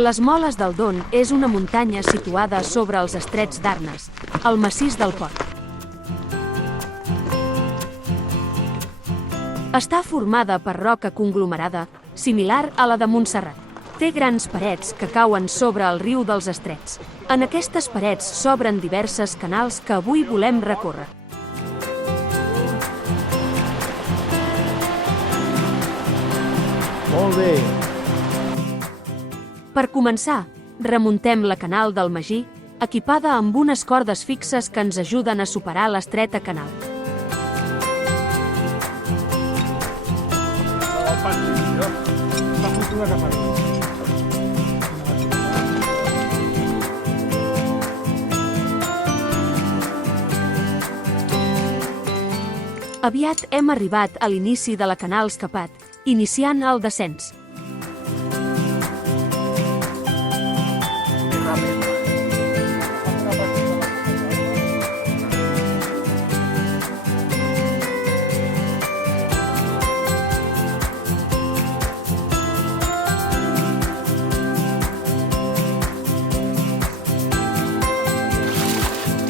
Les Moles del Don és una muntanya situada sobre els estrets d'Arnes, al massís del Port. Està formada per roca conglomerada, similar a la de Montserrat. Té grans parets que cauen sobre el riu dels Estrets. En aquestes parets s'obren diverses canals que avui volem recórrer. Molt bé. Per començar, remuntem la canal del Magí, equipada amb unes cordes fixes que ens ajuden a superar l'estreta canal. Aviat hem arribat a l'inici de la canal Escapat, iniciant el descens.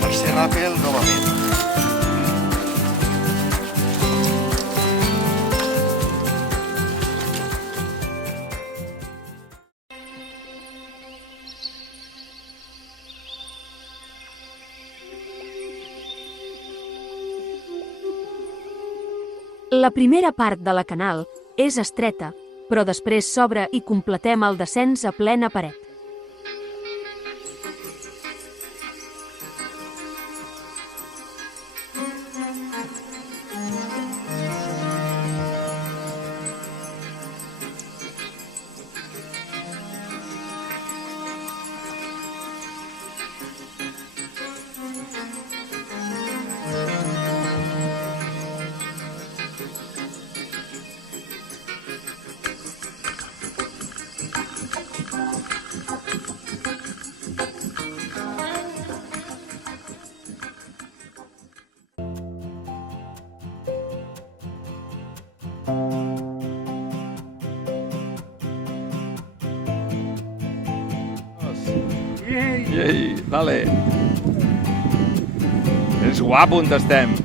Tercer ràpel novament. La primera part de la canal és estreta, però després s'obre i completem el descens a plena paret. Ei, dale. És guapo on estem.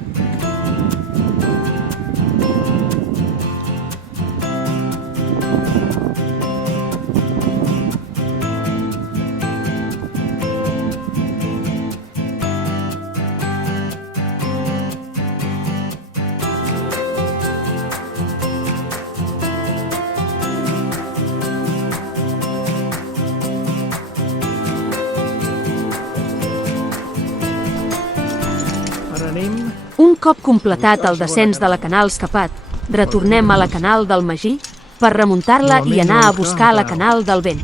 Un cop completat el descens de la canal Escapat, retornem a la canal del Magí per remuntar-la i anar a buscar la canal del Vent.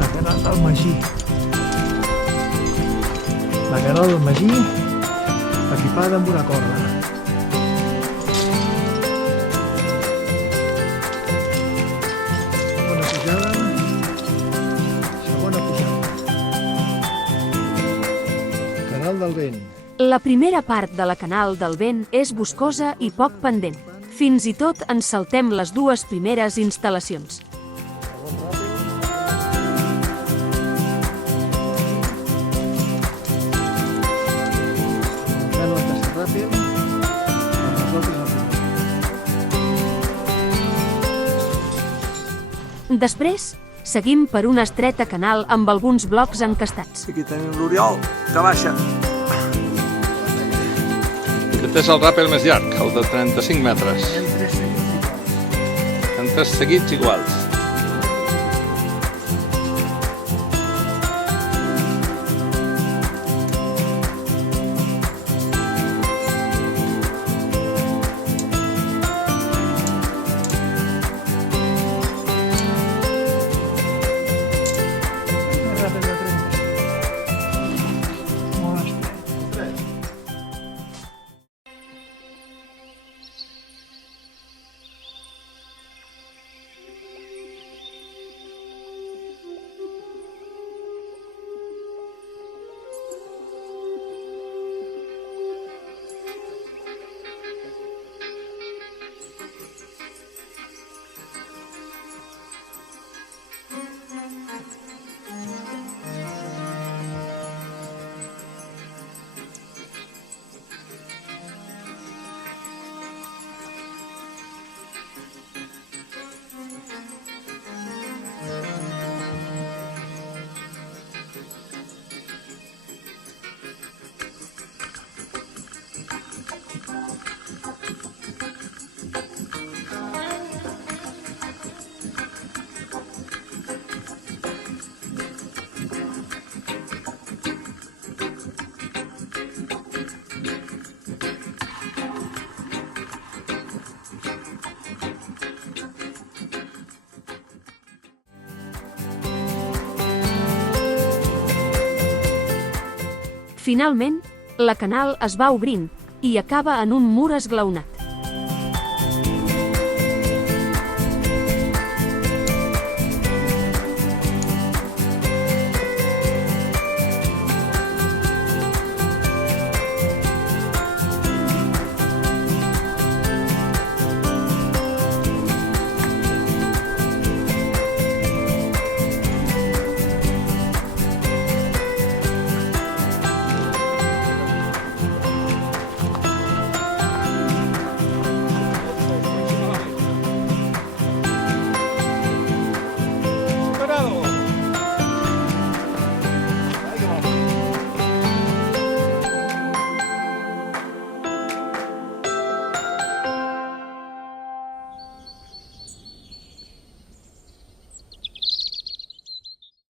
La canal del Magí. La canal del Magí, equipada amb una corda. Segona pujada. Segona pujada. Canal del Vent. La primera part de la canal del Vent és boscosa i poc pendent. Fins i tot ens saltem les dues primeres instal·lacions. Després, seguim per una estreta canal amb alguns blocs encastats. Aquí tenim l'Oriol, que baixa. Aquest és el ràpel més llarg, el de 35 metres. En 3 seguits iguals. Finalment, la canal es va obrint i acaba en un mur esglaonat.